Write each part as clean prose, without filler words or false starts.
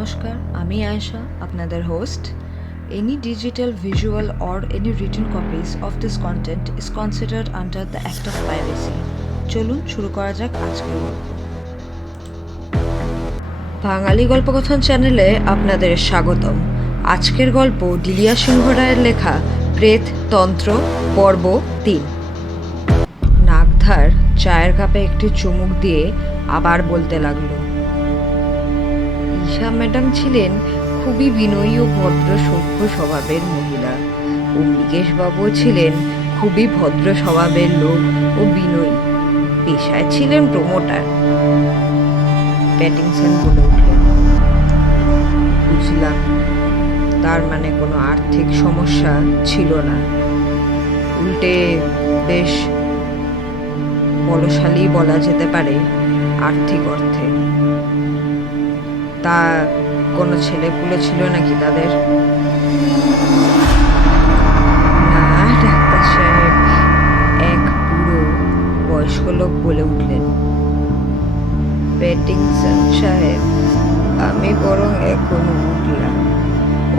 নমস্কার, আমি আয়েশা, আপনাদের host. Any digital, visual, or any written copies of this content is considered under the Act of Piracy. চলুন শুরু করা যাক আজকের গল্প. বাঙালি গল্পকথন চ্যানেলে আপনাদের স্বাগতম. আজকের গল্প ডিলিয়া সিংহ রায়ের লেখা প্রেত তন্ত্র পর্ব 3. নাগধার চায়ের কাপে একটি চুমুক দিয়ে আবার বলতে লাগলো, ঈশা ম্যাডাম ছিলেন খুবই বিনয়ী ও ভদ্র সভ্য স্বভাবের মহিলা। অম্বিকেশবাবু ছিলেন খুবই ভদ্র স্বভাবের লোক ও বিনয়ী, পেশায় ছিলেন প্রমোটার। প্যাটিনসন বলে উঠলেন, বুঝলাম, তার মানে কোনো আর্থিক সমস্যা ছিল না, উল্টে বেশ বলশালী বলা যেতে পারে আর্থিক অর্থে। তা কোনো ছেলেপুলে ছিল নাকি তাদের? না ডাক্তার সাহেব, এক বুড়ো বয়স্ক লোক বলে উঠলেন। প্যাটিনসন সাহেব, আমি বরং এখন উঠলাম,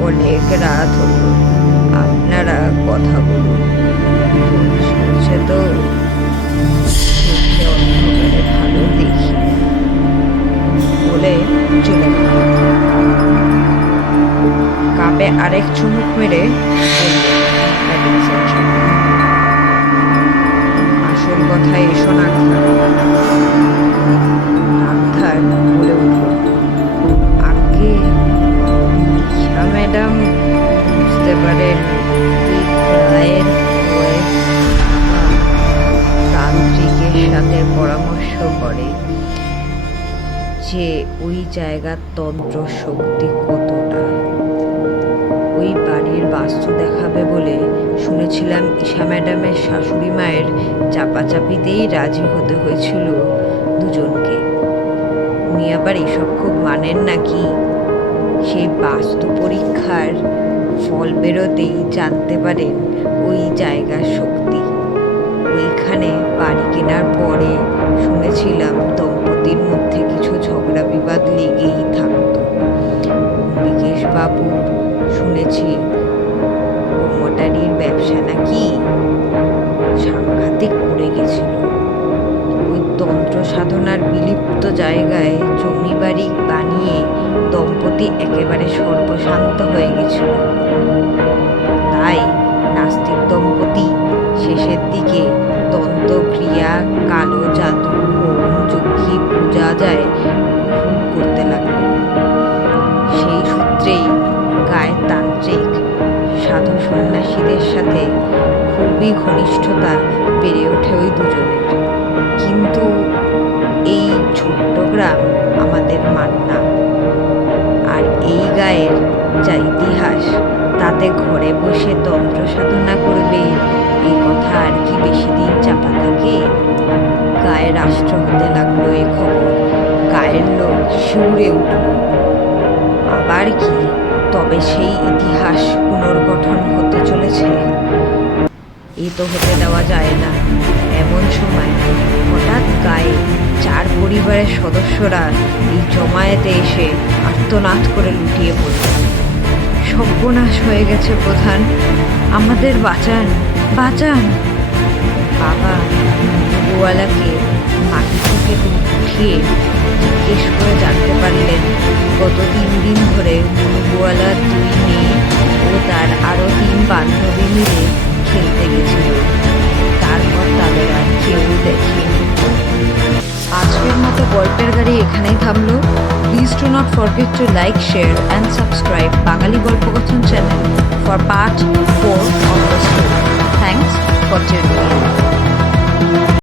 অনেক রাত হলো, আপনারা কথা বলুন, সে তো অন্ধকারে ভালো দেখি বলে চলে গেল। কাপে আরেক চুমুক মেরে আসল কথায় এসো নাগধার বলে উঠল, আগে ম্যাডাম বুঝতে পারেন রায়ের তান্ত্রিকের সাথে পরামর্শ করে যে ওই জায়গার তন্ত্র শক্তি কতটা। ওই বাড়ির বাস্তু দেখাবে বলে শুনেছিলাম ঈশা ম্যাডামের শাশুড়ি মায়ের চাপাচাপিতেই রাজি হতে হয়েছিল দুজনকে। উনি আবার এসব খুব মানেন নাকি। সেই বাস্তু পরীক্ষার ফল বেরোতেই জানতে পারেন ওই জায়গার শক্তি। ওইখানে বাড়ি কেনার পরে শুনেছিলাম দম্পতির মধ্যে কিছু ঝগড়া বিবাদ লেগেই থাকত। অম্বিকেশবাবু শুনেছি প্রমোটারির ব্যবসা নাকি সাংঘাতিক পড়ে গেছিল। ওই তন্ত্র সাধনার বিলুপ্ত জায়গায় জমি বাড়ি বানিয়ে দম্পতি একেবারে সর্বশান্ত হয়ে গেছিল। তাই নাস্তিক দম্পতি শেষের দিকে তন্ত্রক্রিয়া, কালো জাদু, হোম যজ্ঞি, পূজা যায় করতে লাগলেন। সেই সূত্রেই গায়ের তান্ত্রিক সাধু সন্ন্যাসীদের সাথে খুবই ঘনিষ্ঠতা বেড়ে ওঠে ওই দুজনের। কিন্তু এই ছোট্ট গ্রাম আমাদের মান্না, আর এই গায়ের যা ইতিহাস, তাতে ঘরে বসে তন্ত্র সাধনা করবে এই কথা আর কি বেশি দিন চাপা থাকে? গায়ে রাষ্ট্র হতে লাগলো এ খবর। গায়ের লোক শিউরে উঠল। আবার কি, তবে সেই ইতিহাস পুনর্গঠন হতে চলেছে? এ তো হতে দেওয়া যায় না। এমন সময় হঠাৎ গায়ে 4 পরিবারের সদস্যরা এই জমায়েতে এসে আর্তনাদ করে লুটিয়ে পড়ল। সর্বনাশ হয়ে গেছে প্রধান, আমাদের বাঁচান, বাঁচান। বাবা গোয়ালাকে মাটি থেকে উঠিয়ে জিজ্ঞেস করে জানতে পারলেন গত 3 দিন ধরে গোয়ালার 2 মেয়ে ও তার আরও 3 বান্ধবী মিলে খেলতে গেছিল। তারপর তাদের আর কেউ দেখেনি। আজকের মতো গল্পের গাড়ি এখানেই থামলো. Please do not forget to like, share and subscribe Bangali Golpokathon channel for part